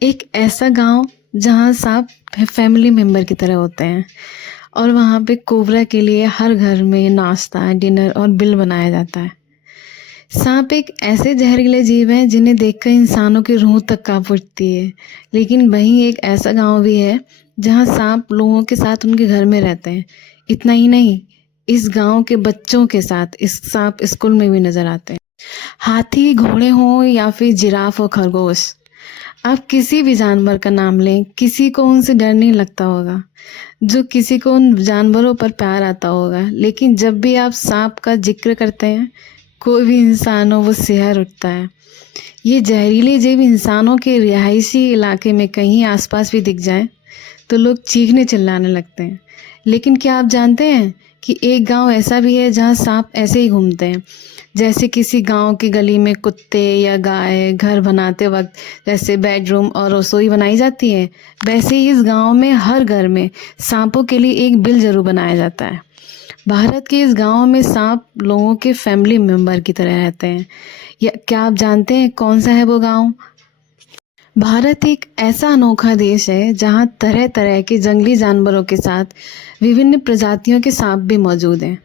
एक ऐसा गांव जहां सांप फैमिली मेंबर की तरह होते हैं और वहां पे कोबरा के लिए हर घर में नाश्ता, डिनर और बिल बनाया जाता है। सांप एक ऐसे जहरीले जीव हैं जिन्हें देखकर इंसानों की रूह तक कांप उठती है। लेकिन वहीं एक ऐसा गांव भी है जहां सांप लोगों के साथ उनके घर में रहते हैं। इतना ही नहीं, इस गांव के बच्चों के साथ इस सांप स्कूल में भी नजर आते हैं। हाथी, घोड़े हों या फिर जिराफ और खरगोश, आप किसी भी जानवर का नाम लें, किसी को उनसे डर नहीं लगता होगा। जो किसी को उन जानवरों पर प्यार आता होगा, लेकिन जब भी आप सांप का जिक्र करते हैं, कोई भी इंसान हो वो सिहर उठता है। ये जहरीले जीव इंसानों के रिहायशी इलाके में कहीं आसपास भी दिख जाए तो लोग चीखने चिल्लाने लगते हैं। लेकिन क्या आप जानते हैं कि एक गांव ऐसा भी है जहां सांप ऐसे ही घूमते हैं। जैसे किसी गांव की गली में कुत्ते या गाय घर बनाते वक्त जैसे बेडरूम और रसोई बनाई जाती है, वैसे ही इस गांव में हर घर में सांपों के लिए एक बिल जरूर बनाया जाता है। भारत के इस गांव में सांप लोगों के फैमिली मेंबर की तरह रहते हैं। या क्या आप जानते हैं कौन सा है वो गांव? भारत एक ऐसा अनोखा देश है जहां तरह तरह के जंगली जानवरों के साथ विभिन्न प्रजातियों के सांप भी मौजूद हैं।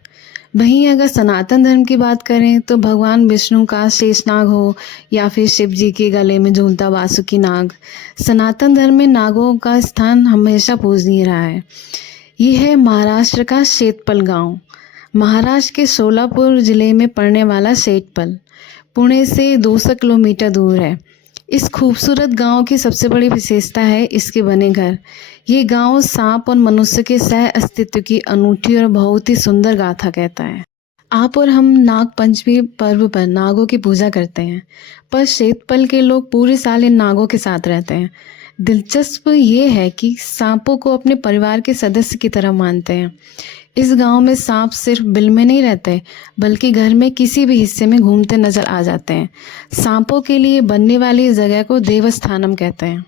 वहीं अगर सनातन धर्म की बात करें तो भगवान विष्णु का शेषनाग हो या फिर शिव जी के गले में झूलता वासुकी नाग, सनातन धर्म में नागों का स्थान हमेशा पूजनीय रहा है। ये है महाराष्ट्र का शेतपल गांव। महाराष्ट्र के सोलापुर जिले में पड़ने वाला शेतपल पुणे से 200 किलोमीटर दूर है। इस खूबसूरत गांव की सबसे बड़ी विशेषता है इसके बने घर। ये गांव सांप और मनुष्य के सह अस्तित्व की अनूठी और बहुत ही सुंदर गाथा कहता है। आप और हम नाग पंचमी पर्व पर नागों की पूजा करते हैं, पर शेतपल के लोग पूरे साल इन नागों के साथ रहते हैं। दिलचस्प ये है कि सांपों को अपने परिवार के सदस्य की तरह मानते हैं। इस गांव में सांप सिर्फ बिल में नहीं रहते, बल्कि घर में किसी भी हिस्से में घूमते नजर आ जाते हैं। सांपों के लिए बनने वाली इस जगह को देवस्थानम कहते हैं।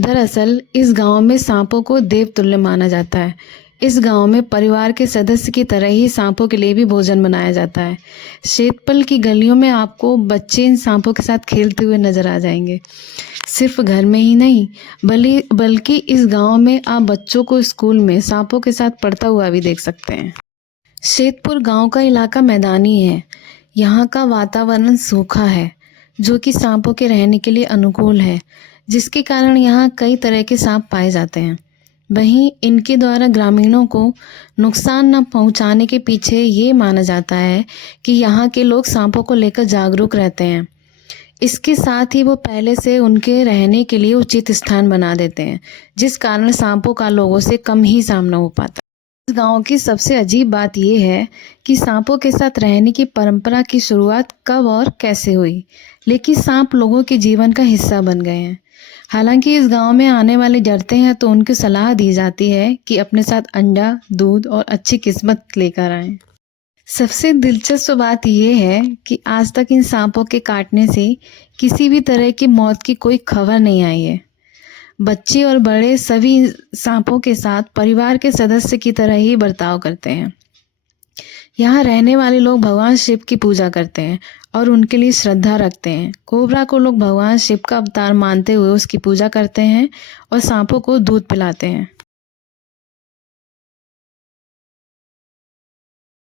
दरअसल इस गांव में सांपों को देवतुल्य माना जाता है। इस गांव में परिवार के सदस्य की तरह ही सांपों के लिए भी भोजन बनाया जाता है। शेतपल की गलियों में आपको बच्चे इन सांपों के साथ खेलते हुए नजर आ जाएंगे। सिर्फ घर में ही नहीं, बल्कि इस गांव में आप बच्चों को स्कूल में सांपों के साथ पढ़ता हुआ भी देख सकते हैं। शेतपुर गांव का इलाका मैदानी है। यहाँ का वातावरण सूखा है, जो कि सांपों के रहने के लिए अनुकूल है, जिसके कारण यहाँ कई तरह के सांप पाए जाते हैं। वहीं इनके द्वारा ग्रामीणों को नुकसान न पहुंचाने के पीछे ये माना जाता है कि यहाँ के लोग सांपों को लेकर जागरूक रहते हैं। इसके साथ ही वो पहले से उनके रहने के लिए उचित स्थान बना देते हैं, जिस कारण सांपों का लोगों से कम ही सामना हो पाता है। इस गांव की सबसे अजीब बात यह है कि सांपों के साथ रहने की परंपरा की शुरुआत कब और कैसे हुई, लेकिन सांप लोगों के जीवन का हिस्सा बन गए हैं। हालांकि इस गांव में आने वाले डरते हैं तो उनको सलाह दी जाती है कि अपने साथ अंडा, दूध और अच्छी किस्मत लेकर आएं। सबसे दिलचस्प बात यह है कि आज तक इन सांपों के काटने से किसी भी तरह की मौत की कोई खबर नहीं आई है। बच्चे और बड़े सभी सांपों के साथ परिवार के सदस्य की तरह ही बर्ताव करते हैं। यहाँ रहने वाले लोग भगवान शिव की पूजा करते हैं और उनके लिए श्रद्धा रखते हैं। कोबरा को लोग भगवान शिव का अवतार मानते हुए उसकी पूजा करते हैं और सांपों को दूध पिलाते हैं।